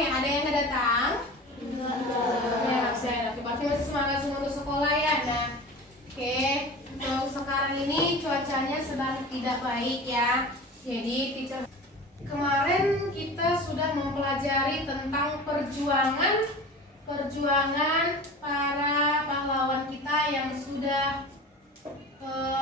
ya? Ada yang nggak datang? Ya, saya berarti masih semangat semua untuk sekolah ya. Nah, oke. Untuk sekarang ini cuacanya sedang tidak baik ya. Jadi teacher, kemarin kita sudah mempelajari tentang perjuangan para pahlawan kita yang sudah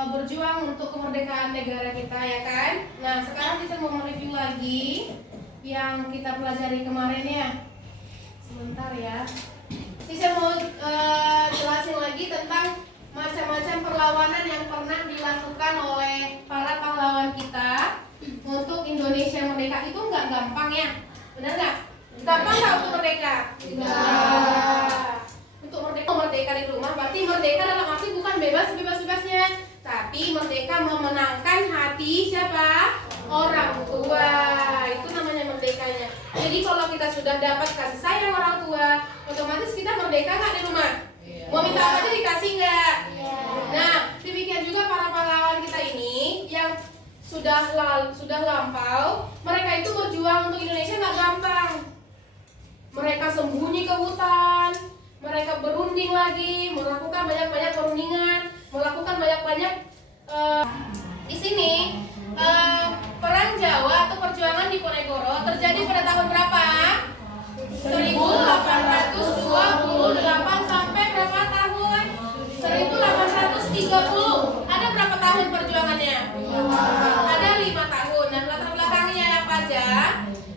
berjuang untuk kemerdekaan negara kita ya kan. Nah, sekarang kita mau mereview lagi yang kita pelajari kemarin ya. Sebentar ya. Saya mau jelasin lagi tentang macam-macam perlawanan yang pernah dilakukan oleh para pahlawan kita untuk Indonesia merdeka. Itu nggak gampang ya, benar nggak? Gampang nggak untuk merdeka? Tidak. Untuk merdeka di rumah, berarti merdeka dalam arti bukan bebas-bebasnya, tapi merdeka memenangkan hati siapa? Orang tua. Itu namanya merdekanya. Jadi kalau kita sudah dapat kasih sayang orang tua, otomatis kita merdeka nggak di rumah? Mau minta apa aja dikasih nggak? Nah, demikian juga para pahlawan kita ini yang sudah lampau, mereka itu berjuang untuk Indonesia nggak gampang. Mereka sembunyi ke hutan, mereka berunding lagi, melakukan banyak-banyak perundingan, melakukan banyak-banyak di sini perang Jawa atau perjuangan di Ponegoro terjadi pada tahun berapa? 1828 sampai berapa tahun? 1830. Ada berapa tahun perjuangannya? Ada 5 tahun. Nah, latar belakangnya apa aja?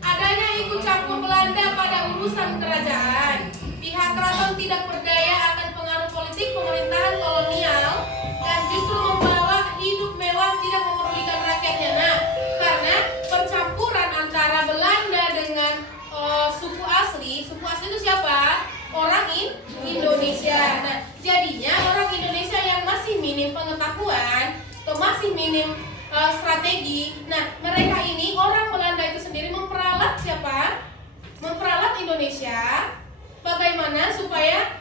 Adanya ikut campur Belanda pada urusan kerajaan. Pihak keraton tidak berdaya akan pengaruh politik pemerintahan kolonial dan justru membawa hidup mewah tidak mempedulikan rakyatnya. Nah, karena percampuran antara Belanda dengan suku asli itu siapa? Orang Indonesia. Nah, jadinya orang Indonesia yang masih minim pengetahuan atau masih minim strategi. Nah, mereka ini orang Belanda itu sendiri memperalat siapa? Memperalat Indonesia. Bagaimana supaya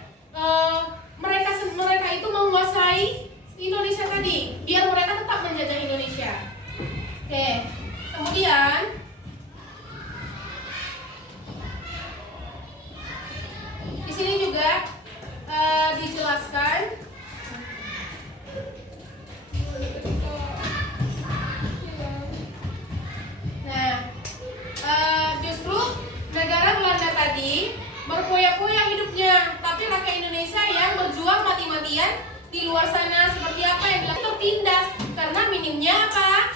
mereka itu menguasai Indonesia tadi, biar mereka tetap menjajah Indonesia. Oke, kemudian di sini juga dijelaskan justru negara Belanda tadi berpoya-poya hidupnya, tapi rakyat Indonesia yang berjuang mati-matian di luar sana seperti apa yang dilakukan tertindas karena minimnya apa?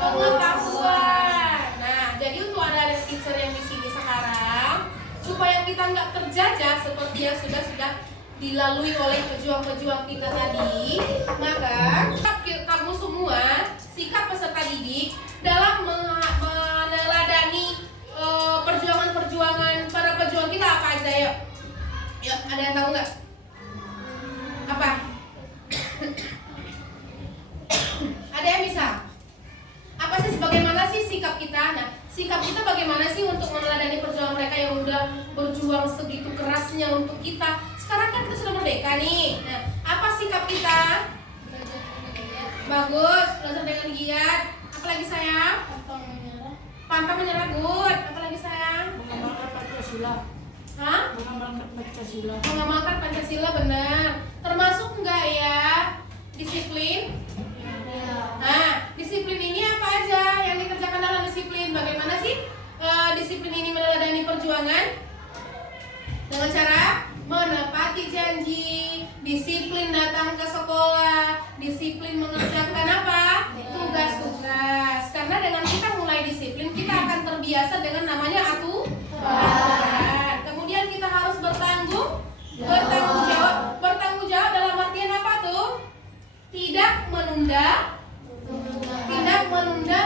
Pengetahuan. Nah, jadi untuk ada teacher yang di sini sekarang, supaya kita nggak terjajah seperti yang sudah dilalui oleh pejuang-pejuang kita tadi, maka kamu semua sikap peserta didik dalam meneladani perjuangan para pejuang kita apa aja yuk? Yuk, ada yang tahu nggak? Apa? Ada yang bisa? Apa sih, bagaimana sih sikap kita? Nah, sikap kita bagaimana sih untuk meneladani perjuangan mereka yang udah berjuang segitu kerasnya untuk kita? Sekarang kan kita sudah merdeka nih. Nah, apa sikap kita? Bagus, belajar dengan giat. Apalagi sayang? Pantang menyerah, good. Apalagi sayang? Mengamalkan Pancasila. Hah? Mengamalkan Pancasila. Mengamalkan Pancasila, benar. Termasuk enggak ya? Disiplin? Nah, disiplin ini apa aja yang dikerjakan dalam disiplin? Bagaimana sih disiplin ini meneladani perjuangan? Dengan cara menepati janji, disiplin datang ke sekolah, disiplin mengerjakan apa? Tugas-tugas. Karena dengan kita mulai disiplin, kita akan terbiasa dengan namanya aturan. Kemudian kita harus bertanggung jawab. Bertanggung jawab dalam artian apa tuh? Tidak menunda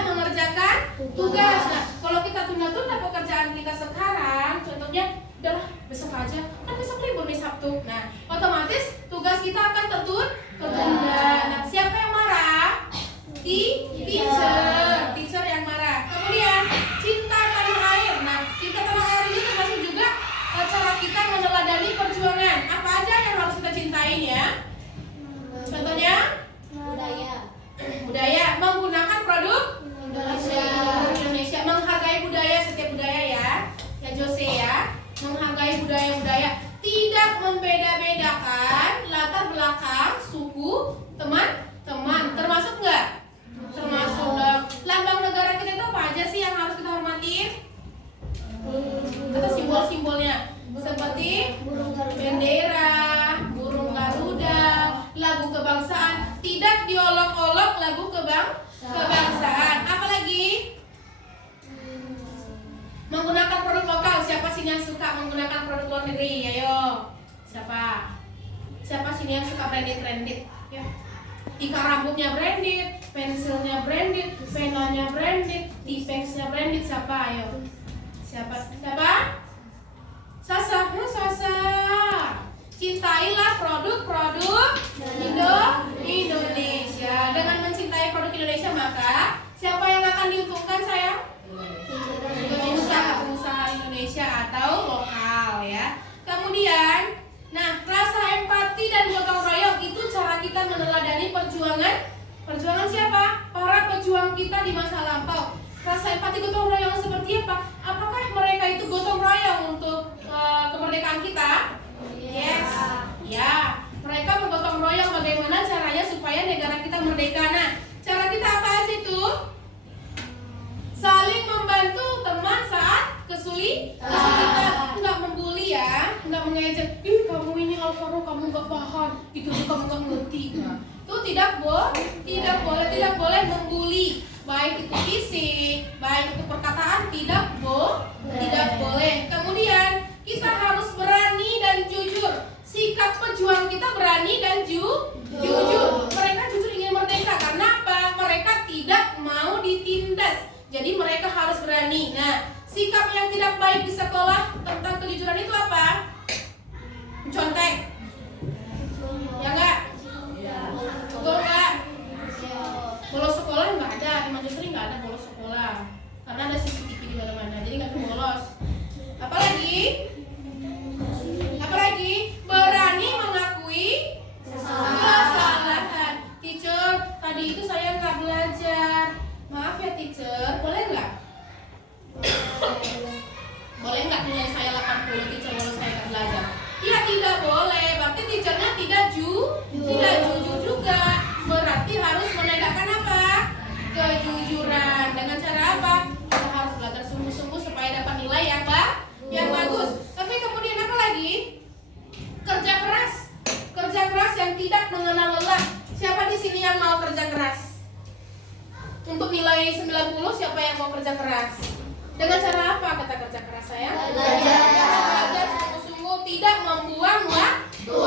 mengerjakan tugas. Nah, kalau kita tunda-tunda pekerjaan kita sekarang, contohnya, udahlah besok aja, kan besok libur nih Sabtu. Nah, otomatis tugas kita akan tertunda. Nah, siapa yang marah? Teacher yang marah. Kemudian cinta tanah air. Nah, siapa? Siapa sini yang suka branded? Ya. Ikat rambutnya branded, pensilnya branded, penanya branded, tipexnya branded. Siapa? Ayo. Siapa? Sasa. Cintailah produk Indonesia. Dengan mencintai produk Indonesia, maka siapa yang akan diuntungkan, sayang? Pengusaha Indonesia atau lokal, ya. Kemudian, nah, rasa empati dan gotong royong itu cara kita meneladani perjuangan siapa? Para pejuang kita di masa lampau. Rasa empati gotong royong seperti apa? Apakah mereka itu gotong royong untuk kemerdekaan kita? Yes. Ya, mereka bergotong royong bagaimana caranya supaya negara kita merdeka. Nah, cara kita apa aja itu? Saling membantu teman saat kesulitan. Enggak membuli ya, enggak mengejek. Ih, kamu ini Alvaro, kamu enggak paham. Itu kamu enggak ngerti. Nah, itu tidak boleh membuli. Baik itu fisik, baik itu perkataan, tidak boleh. Kemudian kita harus berani dan jujur. Sikap pejuang kita berani dan jujur. Mereka jujur ingin merdeka karena apa? Mereka tidak mau ditindas. Jadi mereka harus berani. Nah, sikap yang tidak baik di sekolah tentang kejujuran itu apa? Mencontek. Ya enggak? Betul enggak? Bolos sekolah enggak ada, di Manchester enggak ada bolos sekolah. Karena ada CCTV di mana-mana, jadi enggak bolos. Apalagi? Berani mengakui kesalahan. Teacher, tadi itu saya enggak belajar. Maaf ya teacher, boleh enggak? Boleh enggak nilai saya 80 teacher kalau saya enggak belajar? Ya tidak boleh, berarti teachernya tidak jujur juga. Berarti harus menegakkan apa? Kejujuran. Dengan cara apa? Kita harus belajar sungguh-sungguh supaya dapat nilai yang bagus. Tapi kemudian apa lagi? Kerja keras yang tidak mengenal lelah. Siapa di sini yang mau kerja keras? Untuk nilai 90, siapa yang mau kerja keras? Dengan cara apa kata kerja keras, saya? Belajar sungguh-sungguh, tidak membuang waktu,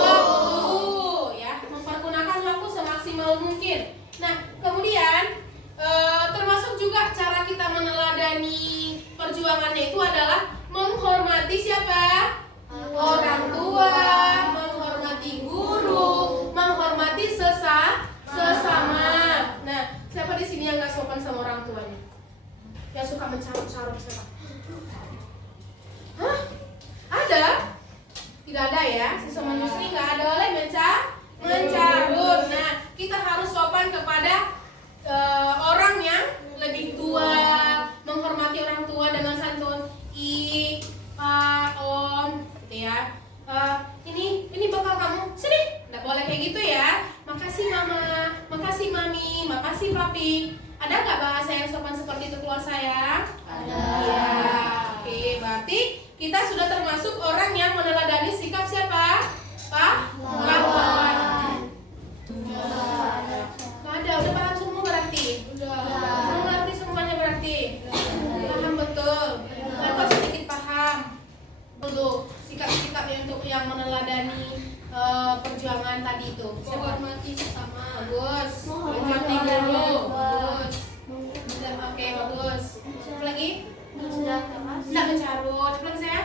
ya, mempergunakan waktu semaksimal mungkin. Nah, kemudian termasuk juga cara kita meneladani perjuangannya itu adalah menghormati siapa? Orang tua, menghormati guru, menghormati sesama. Nah, siapa di sini yang nggak sopan sama orang tuanya? Yang suka mencarut-carut siapa? Hah? Ada? Tidak ada ya? Siswa manusia nggak ada oleh mencarut. Nah, kita harus sopan kepada orang yang lebih tua, menghormati orang tua dengan santun. Pak, Om, gitu ya. Ini bekal kamu, sini. Nggak boleh kayak gitu ya. Makasih Mama, makasih Mami, makasih Papi. Ada nggak bahasa yang sopan seperti itu keluar sayang? Ada. Ya, oke. Berarti kita sudah termasuk orang yang meneladani sikap siapa? Pahlawan. Udah paham semua berarti? Udah ngerti semuanya berarti? Paham betul. Apa sedikit paham? Dulu sikap-sikap yang meneladani perjuangan tadi itu. Menghormati sesama. Bagus. Menghormati dulu. Bagus. Oke, bagus. Apa lagi? Tidak mencarut. Apa lagi saya?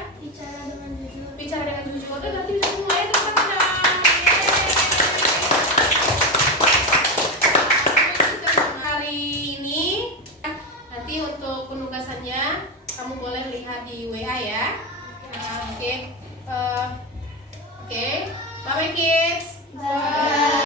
Bicara dengan jujur. Udah nanti bisa semua ya. Hari ini nanti untuk penugasannya kamu boleh lihat di WA ya. Oke.